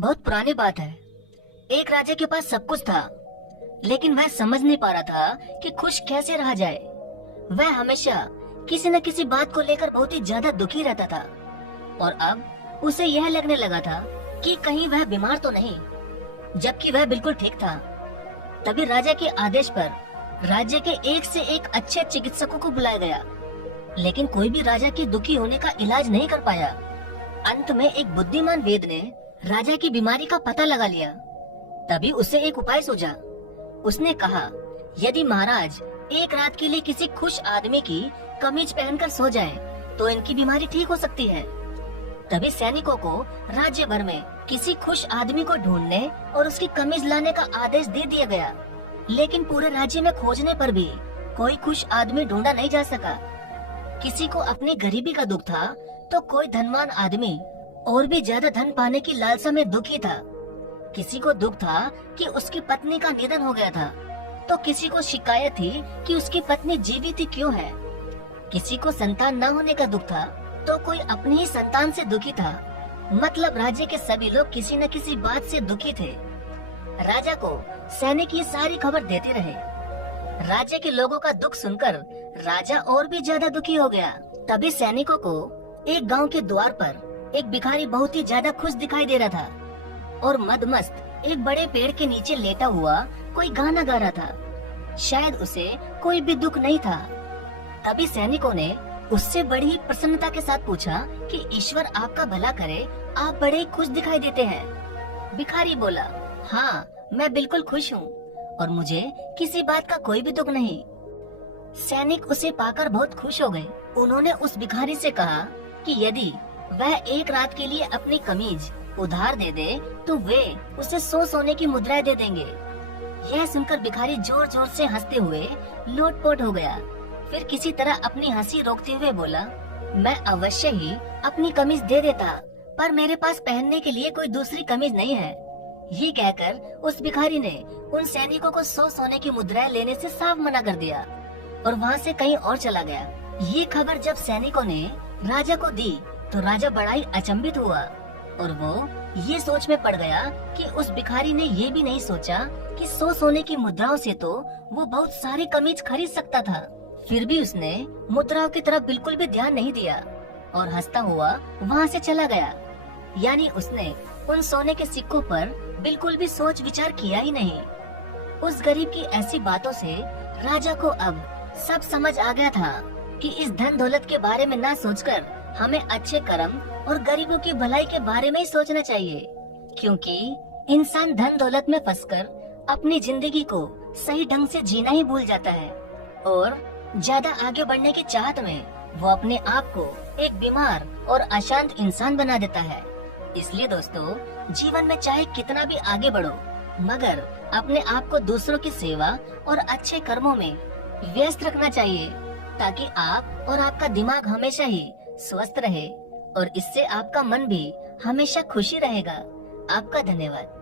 बहुत पुरानी बात है। एक राजा के पास सब कुछ था, लेकिन वह समझ नहीं पा रहा था कि खुश कैसे रहा जाए। वह हमेशा किसी न किसी बात को लेकर बहुत ही ज्यादा दुखी रहता था और अब उसे यह लगने लगा था कि कहीं वह बीमार तो नहीं, जबकि वह बिल्कुल ठीक था। तभी राजा के आदेश पर राज्य के एक से एक अच्छे चिकित्सकों को बुलाया गया, लेकिन कोई भी राजा के दुखी होने का इलाज नहीं कर पाया। अंत में एक बुद्धिमान वैद्य ने राजा की बीमारी का पता लगा लिया। तभी उसे एक उपाय सूझा। उसने कहा, यदि महाराज एक रात के लिए किसी खुश आदमी की कमीज पहनकर सो जाएं, तो इनकी बीमारी ठीक हो सकती है। तभी सैनिकों को राज्य भर में किसी खुश आदमी को ढूंढने और उसकी कमीज लाने का आदेश दे दिया गया, लेकिन पूरे राज्य में खोजने पर भी कोई खुश आदमी ढूंढा नहीं जा सका। किसी को अपनी गरीबी का दुख था, तो कोई धनवान आदमी और भी ज्यादा धन पाने की लालसा में दुखी था। किसी को दुख था कि उसकी पत्नी का निधन हो गया था, तो किसी को शिकायत थी कि उसकी पत्नी जीवित ही क्यों है। किसी को संतान न होने का दुख था, तो कोई अपनी ही संतान से दुखी था। मतलब राज्य के सभी लोग किसी न किसी बात से दुखी थे। राजा को सैनिक ये सारी खबर देते रहे। राज्य के लोगों का दुख सुनकर राजा और भी ज्यादा दुखी हो गया। तभी सैनिकों को एक गांव के द्वार पर एक भिखारी बहुत ही ज्यादा खुश दिखाई दे रहा था और मदमस्त एक बड़े पेड़ के नीचे लेटा हुआ कोई गाना गा रहा था। शायद उसे कोई भी दुख नहीं था। तभी सैनिकों ने उससे बड़ी ही प्रसन्नता के साथ पूछा कि ईश्वर आपका भला करे, आप बड़े ही खुश दिखाई देते हैं। भिखारी बोला, हाँ, मैं बिल्कुल खुश हूँ और मुझे किसी बात का कोई भी दुख नहीं। सैनिक उसे पाकर बहुत खुश हो गए। उन्होंने उस भिखारी से कहा कि यदि वह एक रात के लिए अपनी कमीज उधार दे दे, तो वे उसे 100 सोने की मुद्राएं दे देंगे। यह सुनकर भिखारी जोर जोर से हंसते हुए लोटपोट हो गया। फिर किसी तरह अपनी हंसी रोकते हुए बोला, मैं अवश्य ही अपनी कमीज दे देता, पर मेरे पास पहनने के लिए कोई दूसरी कमीज नहीं है। ये कहकर उस भिखारी ने उन सैनिकों को 100 सोने की मुद्राएं लेने से साफ मना कर दिया और वहाँ से कहीं और चला गया। ये खबर जब सैनिकों ने राजा को दी, तो राजा बड़ा ही अचंभित हुआ और वो ये सोच में पड़ गया कि उस भिखारी ने ये भी नहीं सोचा कि 100 सोने की मुद्राओं से तो वो बहुत सारी कमीज खरीद सकता था। फिर भी उसने मुद्राओं की तरफ बिल्कुल भी ध्यान नहीं दिया और हंसता हुआ वहाँ से चला गया। यानी उसने उन सोने के सिक्कों पर बिल्कुल भी सोच विचार किया ही नहीं। उस गरीब की ऐसी बातों से राजा को अब सब समझ आ गया था कि इस धन दौलत के बारे में ना सोचकर हमें अच्छे कर्म और गरीबों की भलाई के बारे में ही सोचना चाहिए, क्योंकि इंसान धन दौलत में फंसकर अपनी जिंदगी को सही ढंग से जीना ही भूल जाता है और ज्यादा आगे बढ़ने की चाहत में वो अपने आप को एक बीमार और अशांत इंसान बना देता है। इसलिए दोस्तों, जीवन में चाहे कितना भी आगे बढ़ो, मगर अपने आप को दूसरों की सेवा और अच्छे कर्मों में व्यस्त रखना चाहिए, ताकि आप और आपका दिमाग हमेशा ही स्वस्थ रहे और इससे आपका मन भी हमेशा खुशी रहेगा। आपका धन्यवाद।